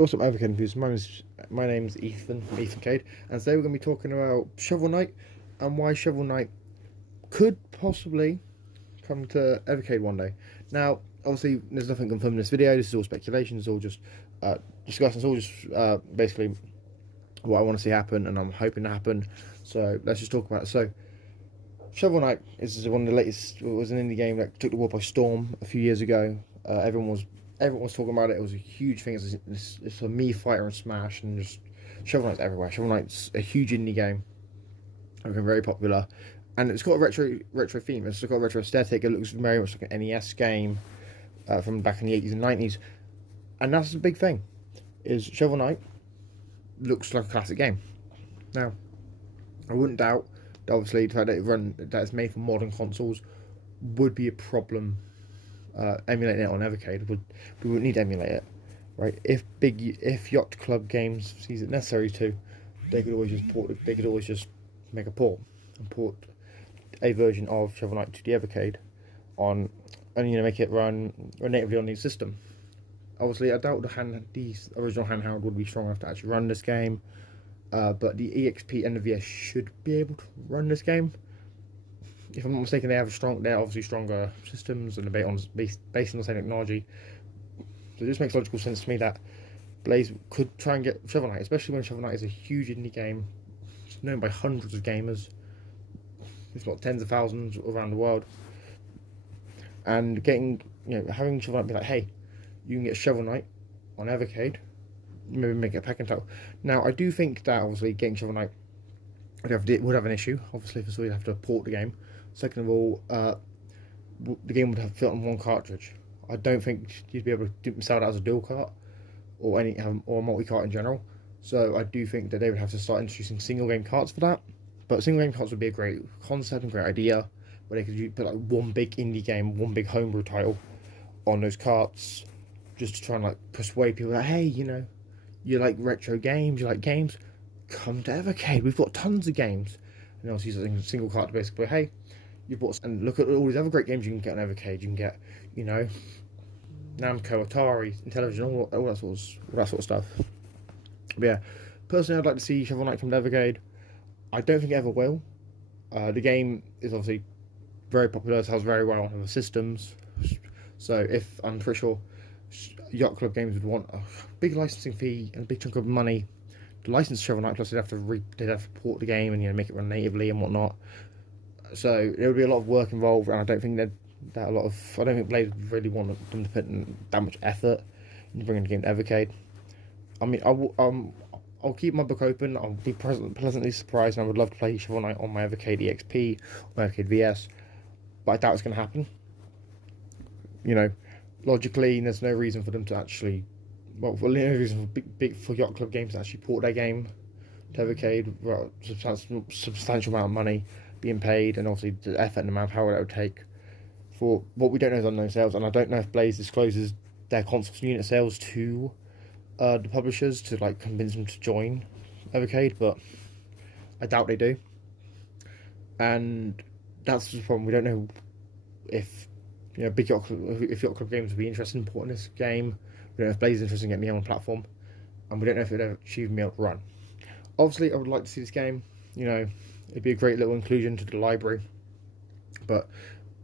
What's up, Evercade viewers? My name's Ethan from Evercade, and today we're going to be talking about Shovel Knight and why Shovel Knight could possibly come to Evercade one day. Now, obviously, there's nothing confirmed in this video. This is all speculation. It's all just discussion. It's all just basically what I want to see happen, and I'm hoping to happen. So let's just talk about it. So, Shovel Knight is one of the latest. It was an indie game that took the world by storm a few years ago. Everyone was talking about it. It was a huge thing. It's a me fighter and Smash, and just Shovel Knight's everywhere. Shovel Knight's a huge indie game. It's become very popular, and it's got a retro theme. It's got a retro aesthetic. It looks very much like an NES game from back in the 80s and 90s, and that's the big thing. Is Shovel Knight looks like a classic game. Now, I wouldn't doubt that obviously the fact that it's made for modern consoles would be a problem. Emulating it on Evercade we would need to emulate it, right? If Yacht Club Games sees it necessary to, they could always just make a port and port a version of Shovel Knight to the Evercade on, and make it run natively on the system. Obviously, I doubt the original handheld would be strong enough to actually run this game, but the EXP and the VS should be able to run this game. If I'm not mistaken, they're obviously stronger systems and they're based on the same technology. So it just makes logical sense to me that Blaze could try and get Shovel Knight, especially when Shovel Knight is a huge indie game. It's known by hundreds of gamers. It's got tens of thousands around the world. And having Shovel Knight be like, hey, you can get Shovel Knight on Evercade, maybe make it a pack and title. Now, I do think that obviously getting Shovel Knight would have an issue. Obviously, first of all, you'd have to port the game. Second of all, the game would have to fit on one cartridge. I don't think you'd be able to sell that as a dual cart or a multi-cart in general. So I do think that they would have to start introducing single game carts for that. But single game carts would be a great concept and great idea, where they could put like one big indie game, one big homebrew title on those carts, just to try and persuade people that, hey, you like retro games, you like games, come to Evercade. We've got tons of games. And also using a single cart to basically, hey, you bought, and look at all these other great games you can get on Evercade. You can get, Namco, Atari, Intellivision, all that sort of stuff. But yeah, personally, I'd like to see Shovel Knight come to Evercade. I don't think it ever will. The game is obviously very popular. It sells very well on other systems. So I'm pretty sure Yacht Club Games would want a big licensing fee and a big chunk of money to license Shovel Knight. Plus, they'd have to port the game and make it run natively and whatnot. So there would be a lot of work involved, and I don't think I don't think Blade would really want them to put in that much effort into bringing the game to Evercade. I mean, I'll keep my book open. I'll be pleasantly surprised, and I would love to play Shovel Knight on my Evercade EXP, my Evercade VS, but I doubt it's going to happen. Logically, there's no reason for them to actually, no reason for Yacht Club Games to actually port their game to Evercade. Well, substantial amount of money being paid, and obviously the effort and the manpower that would take. For what we don't know is unknown sales, and I don't know if Blaze discloses their consoles unit sales to the publishers to convince them to join Evercade, but I doubt they do. And that's the problem. We don't know if Yacht Club Games would be interested in porting this game. We don't know if Blaze is interested in getting the game on the platform, and we don't know if it would ever achieve me to run. Obviously, I would like to see this game. It'd be a great little inclusion to the library, but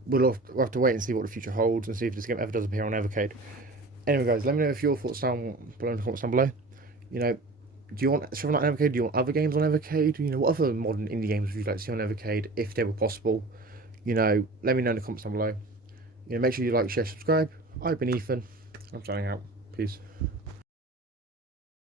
we'll have to wait and see what the future holds and see if this game ever does appear on Evercade. Anyway, guys, let me know if your thoughts down below in the comments down below. Do you want Shovel Knight on Evercade? Do you want other games on Evercade? What other modern indie games would you like to see on Evercade if they were possible? Let me know in the comments down below. Make sure you like, share, subscribe. I've been Ethan. I'm signing out. Peace.